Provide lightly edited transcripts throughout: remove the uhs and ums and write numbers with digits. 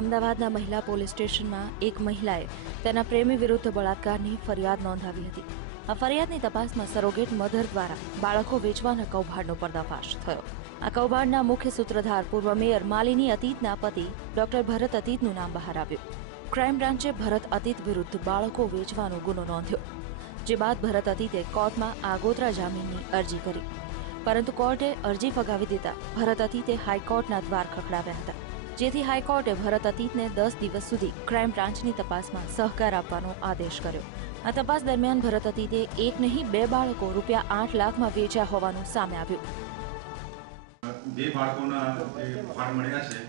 અમદાવાદના મહિલા પોલીસ સ્ટેશનમાં એક મહિલાએ તેના પ્રેમી વિરુદ્ધ બળાત્કારની ફરિયાદ નોંધાવી હતી. આ ફરિયાદની તપાસમાં સરોગેટ મધર દ્વારા બાળકો વેચવાના કૌભાંડનો પર્દાફાશ થયો. આ કૌભાંડના મુખ્ય સૂત્રધાર પૂર્વ મેયર માલિની અતીતના પતિ ડોક્ટર ભરત અતીતનું નામ બહાર આવ્યું. ક્રાઇમ બ્રાન્ચે ભરત અતીત વિરુદ્ધ બાળકો વેચવાનો ગુનો નોંધ્યો, જે બાદ ભરત અતીતે કોર્ટમાં આગોતરા જામીનની અરજી કરી, પરંતુ કોર્ટે અરજી ફગાવી દેતા ભરત અતીતે હાઈકોર્ટના દ્વાર ખખડાવ્યા હતા, જેથી હાઈકોર્ટે ભરત અતીતને 10 દિવસ સુધી ક્રાઇમ બ્રાન્ચની તપાસમાં સહકાર આપવાનો આદેશ કર્યો. આ તપાસ દરમિયાન ભરત અતીતે એક નહીં 2 બાળકો ₹8 લાખમાં વેચ્યા હોવાનું સામે આવ્યું. 2 બાળકોના જે ભાડ મળ્યા છે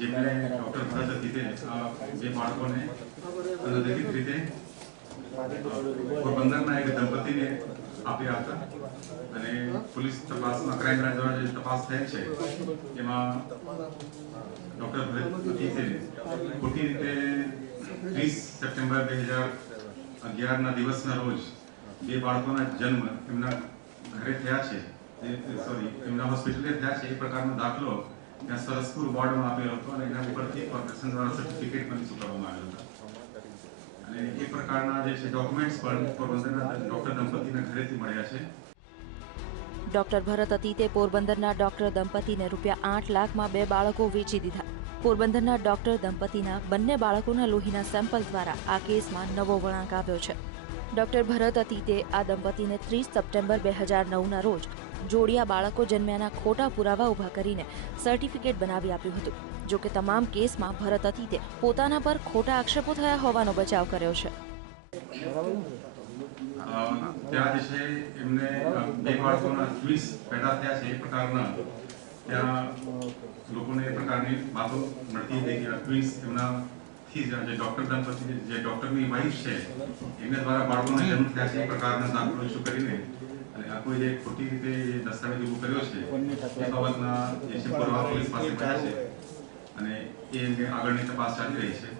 જેમને ડોક્ટર ભરત અતીતે આ 2 બાળકોને અનધિકૃત રીતે પોરબંદરના એક દંપતીને આપ્યા હતા અને પોલીસ તપાસમાં ક્રાઇમ બ્રાન્ચ દ્વારા જે તપાસ થઈ છે એમાં ડોક્ટર ભરત અતીતે ખોટી રીતે 30 સપ્ટેમ્બર 2011ના દિવસના રોજ 2 બાળકોના જન્મ એમના ઘરે થયા છે, એમના હોસ્પિટલે થયા છે એ પ્રકારનો દાખલો ત્યાં સરસપુર વોર્ડમાં આપેલો હતો અને એના ઉપરથી કોર્પોરેશન દ્વારા સર્ટિફિકેટ પણ ચૂકવવામાં આવ્યો હતો અને એ પ્રકારના જે છે ડોક્યુમેન્ટ્સ પણ પોરબંદરના ડોક્ટર દંપતીના ઘરેથી મળ્યા છે. ડોક્ટર ભરત અતીતે પોરબંદરના ડોક્ટર દંપતીને ₹8 લાખમાં 2 બાળકો વેચી દીધા. પોરબંદરના ડોક્ટર દંપતીના બંને બાળકોના લોહીના સેમ્પલ દ્વારા આ કેસમાં નવો વળાંક આવ્યો છે. ડોક્ટર ભરત અતીતે આ દંપતીને 30 સપ્ટેમ્બર 2009ના રોજ જોડિયા બાળકો જન્મ્યાના ખોટા પુરાવા ઉભા કરીને સર્ટિફિકેટ બનાવી આપ્યું હતું. જો કે તમામ કેસમાં ભરત અતીતે પોતાના પર ખોટા આક્ષેપો થયા હોવાનો બચાવ કર્યો છે. ત્યાં જે છે એમને 2 બાળકોના ટ્વિન્સ પેદા થયા છે એ પ્રકારના ત્યાં લોકોને એ પ્રકારની વાતો મળતી હતી કે ટ્વિન્સ એમનાથી જે ડોક્ટર દંપતી જે ડોક્ટરની વાઇફ છે એમના દ્વારા બાળકોને જન્મ થયા છે એ પ્રકારના દાખલો ઇસ્યુ કરીને અને આ કોઈ જે ખોટી રીતે દસ્તાવેજ ઉભો કર્યો છે એ બાબતના જે છે પુરાવા પોલીસ પાસે મળ્યા છે અને એ અંગે આગળની તપાસ ચાલી રહી છે.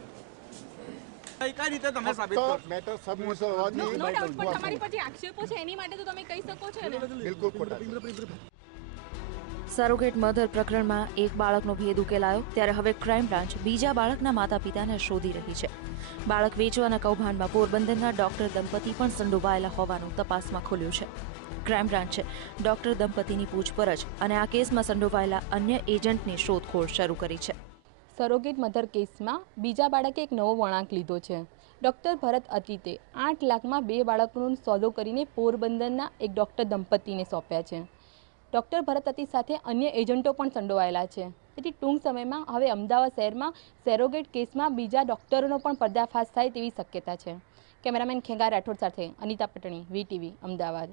કઈ રીતે તમે સાબિત કરો મેટર સબમિશન હોવાની નો ડાઉટ પણ તમારી પર જે આક્ષેપો છે એની માટે તો તમે કહી શકો છો ને બિલકુલ ખોટા. સરોગેટ મધર પ્રકરણમાં એક બાળકનો ભેદ ઉકેલાયો ત્યારે હવે ક્રાઇમ બ્રાન્ચ બીજા બાળકના માતા પિતાને શોધી રહી છે. બાળક વેચવાના કૌભાંડમાં પોરબંદરના ડોક્ટર દંપતી પણ સંડોવાયેલા હોવાનું તપાસમાં ખુલ્યું છે. ક્રાઇમ બ્રાન્ચે ડોક્ટર દંપતીની પૂછપરછ અને આ કેસમાં સંડોવાયેલા અન્ય એજન્ટની શોધખોળ શરૂ કરી છે. સરોગેટ મધર કેસમાં બીજા બાળકે એક નવો વળાંક લીધો છે. ડોક્ટર ભરત અતીતે 8 લાખમાં 2 બાળકોનો સોદો કરીને પોરબંદરના એક ડોક્ટર દંપતીને સોંપ્યા છે. ડોક્ટર ભરત અતીત સાથે અન્ય એજન્ટો પણ સંડોવાયેલા છે. તેથી ટૂંક સમયમાં હવે અમદાવાદ શહેરમાં સેરોગેટ કેસમાં બીજા ડોક્ટરોનો પણ પર્દાફાશ થાય તેવી શક્યતા છે. કેમેરામેન ખેંગાર રાઠોડ સાથે અનિતા પટણી, VTV, અમદાવાદ.